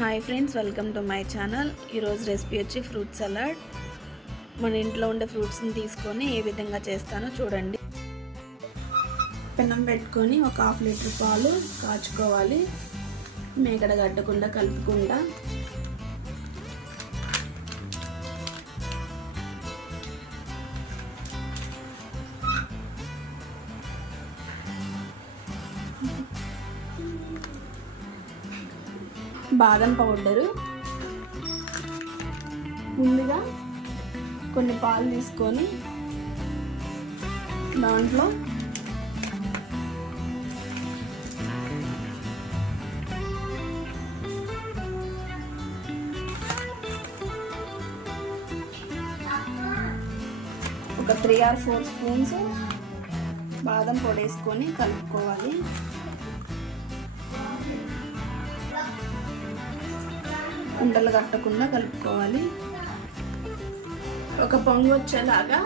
Hi friends, welcome to my channel. ఈరోజు recipe వచ్చి fruit salad. మన ఇంట్లో ఉండే ఫ్రూట్స్ని తీసుకొని ఏ విధంగా చేస్తానో చూడండి. పెనం పెట్టుకొని ఒక 1/2 లీటర్ పాలు కాచుకోవాలి. మేగడ గట్టకుండా కలుపుకుండా. బాదం పౌడరు ముందుగా కొన్ని పాలు తీసుకొని దాంట్లో ఒక 3 or 4 స్పూన్స్ బాదం పొడి వేసుకొని కలుపుకోవాలి. ఉండలు కట్టకుండా కలుపుకోవాలి. ఒక పొంగు వచ్చేలాగా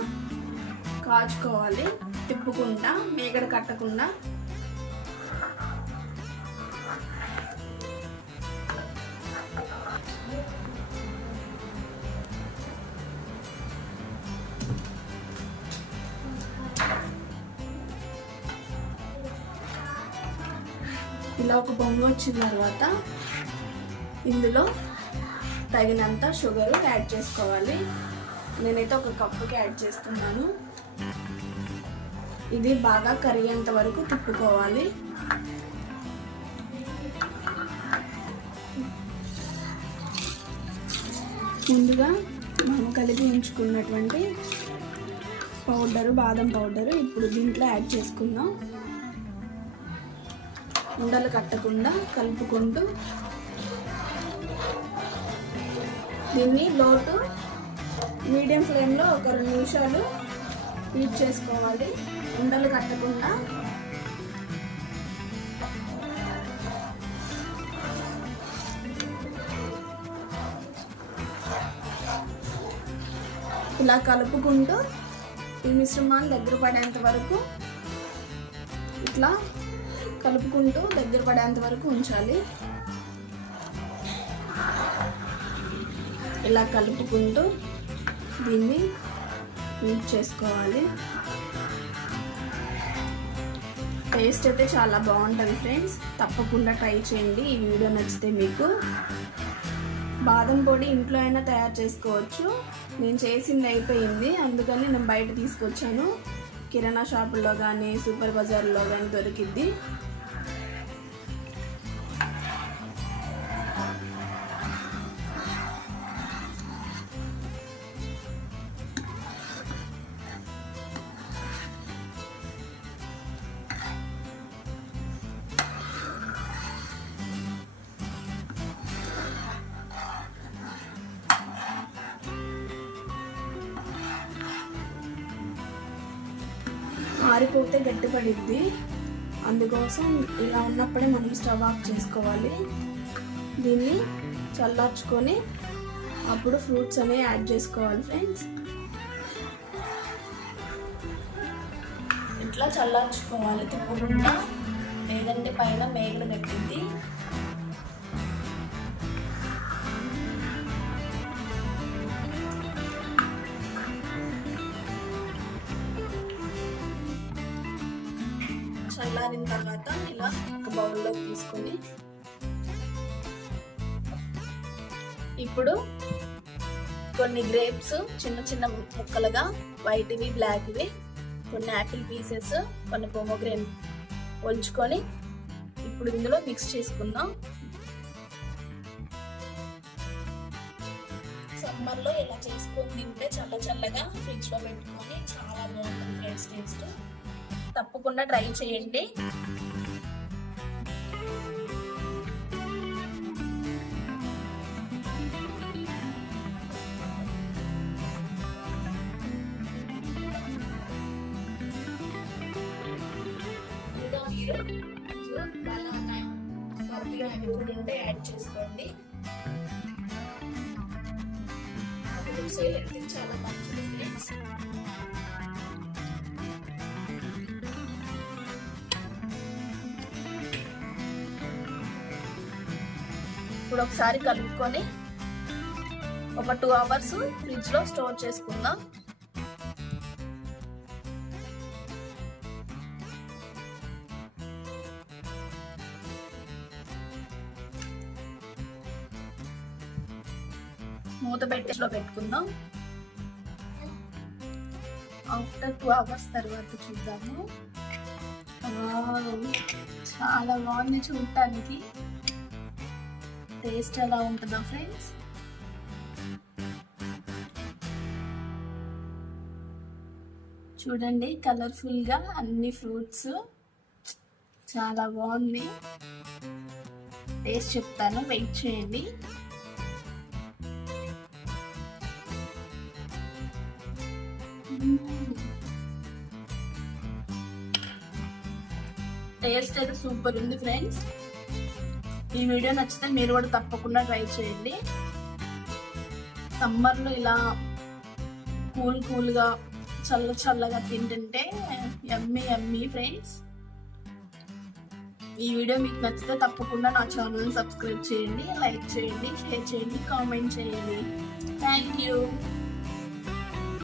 కాచుకోవాలి, తిప్పుకుంటా, మేగడ కట్టకుండా. ఇలా ఒక పొంగు వచ్చిన తర్వాత ఇందులో తగినంత షుగర్ యాడ్ చేసుకోవాలి. నేనైతే 1 కప్పుకి యాడ్ చేస్తున్నాను. ఇది బాగా కరిగేంత వరకు తిప్పుకోవాలి. ముందుగా మనం కలిపి ఉంచుకున్నటువంటి బాదం పౌడరు ఇప్పుడు దీంట్లో యాడ్ చేసుకుందాం. ఉండలు కట్టకుండా కలుపుకుంటూ దీన్ని లో టు మీడియం ఫ్లేమ్లో ఒక 2 నిమిషాలు హీట్ చేసుకోవాలి, ఉండలు కట్టకుండా. ఇలా కలుపుకుంటూ ఈ మిశ్రమాన్ని దగ్గర పడేంత వరకు ఇట్లా కలుపుకుంటూ దగ్గర పడేంత వరకు ఉంచాలి. ఇలా కలుపుకుంటూ దీన్ని మిక్స్ చేసుకోవాలి. టేస్ట్ అయితే చాలా బాగుంటుంది ఫ్రెండ్స్, తప్పకుండా ట్రై చేయండి. ఈ వీడియో నచ్చితే మీకు. బాదం పొడి ఇంట్లో అయినా తయారు చేసుకోవచ్చు. నేను చేసింది అయిపోయింది, అందుకని నేను బయట తీసుకొచ్చాను. కిరాణా షాపుల్లో కానీ సూపర్ బజార్లో కానీ దొరికిద్ది. ఆరిపోతే గట్టిపడిద్ది, అందుకోసం ఇలా ఉన్నప్పుడే మనం స్టవ్ ఆఫ్ చేసుకోవాలి. దీన్ని చల్లార్చుకొని అప్పుడు ఫ్రూట్స్ అనేవి యాడ్ చేసుకోవాలి ఫ్రెండ్స్. ఇట్లా చల్లార్చుకోవాలి తిప్పకుండా, లేదంటే పైన మేగడ కట్టింది. చల్లారిన తర్వాత ఇలా ఒక బౌల్లో తీసుకొని ఇప్పుడు కొన్ని గ్రేప్స్ చిన్న చిన్న ముక్కలుగా, వైట్వి బ్లాక్వి, కొన్ని యాపిల్ పీసెస్, కొన్ని పొమోగ్రానేట్ ఒలుచుకొని ఇప్పుడు ఇందులో మిక్స్ చేసుకుందాం. సమ్మర్లో ఇలా చేసుకొని తింటే చల్ల చల్లగా ఫ్రిడ్జ్లో పెట్టుకొని చాలా బాగుంటుంది ఫ్రెండ్స్ టేస్ట్. తప్పకుండా ట్రై చేయండి. ఇంకా మీరు బనానా, పప్పిగా ఉంటే యాడ్ చేసుకోండి. చాలా మంచిది ఫ్రెండ్స్. ఇప్పుడు ఒకసారి కలుపుకొని ఒక 2 అవర్స్ ఫ్రిడ్జ్లో స్టోర్ చేసుకుందాం. మూత పెట్టేలో పెట్టుకుందాం. ఆఫ్టర్ 2 అవర్స్ తర్వాత చూద్దాము. చాలా బాగుంది చూడటానికి. టేస్ట్ ఎలా ఉంటుందో ఫ్రెండ్స్. చూడండి కలర్ఫుల్గా అన్ని ఫ్రూట్స్ చాలా బాగుంది. టేస్ట్ చెప్తాను, వెయిట్ చేయండి. టేస్ట్ అయితే సూపర్ ఉంది ఫ్రెండ్స్. ఈ వీడియో నచ్చితే మీరు కూడా తప్పకుండా ట్రై చేయండి. సమ్మర్లో ఇలా కూల్గా చల్లగా తింటుంటే యమ్మీ యమ్మీ ఫ్రెండ్స్. ఈ వీడియో మీకు నచ్చితే తప్పకుండా నా ఛానల్ని సబ్స్క్రైబ్ చేయండి, లైక్ చేయండి, షేర్ చేయండి, కామెంట్ చేయండి. Thank you.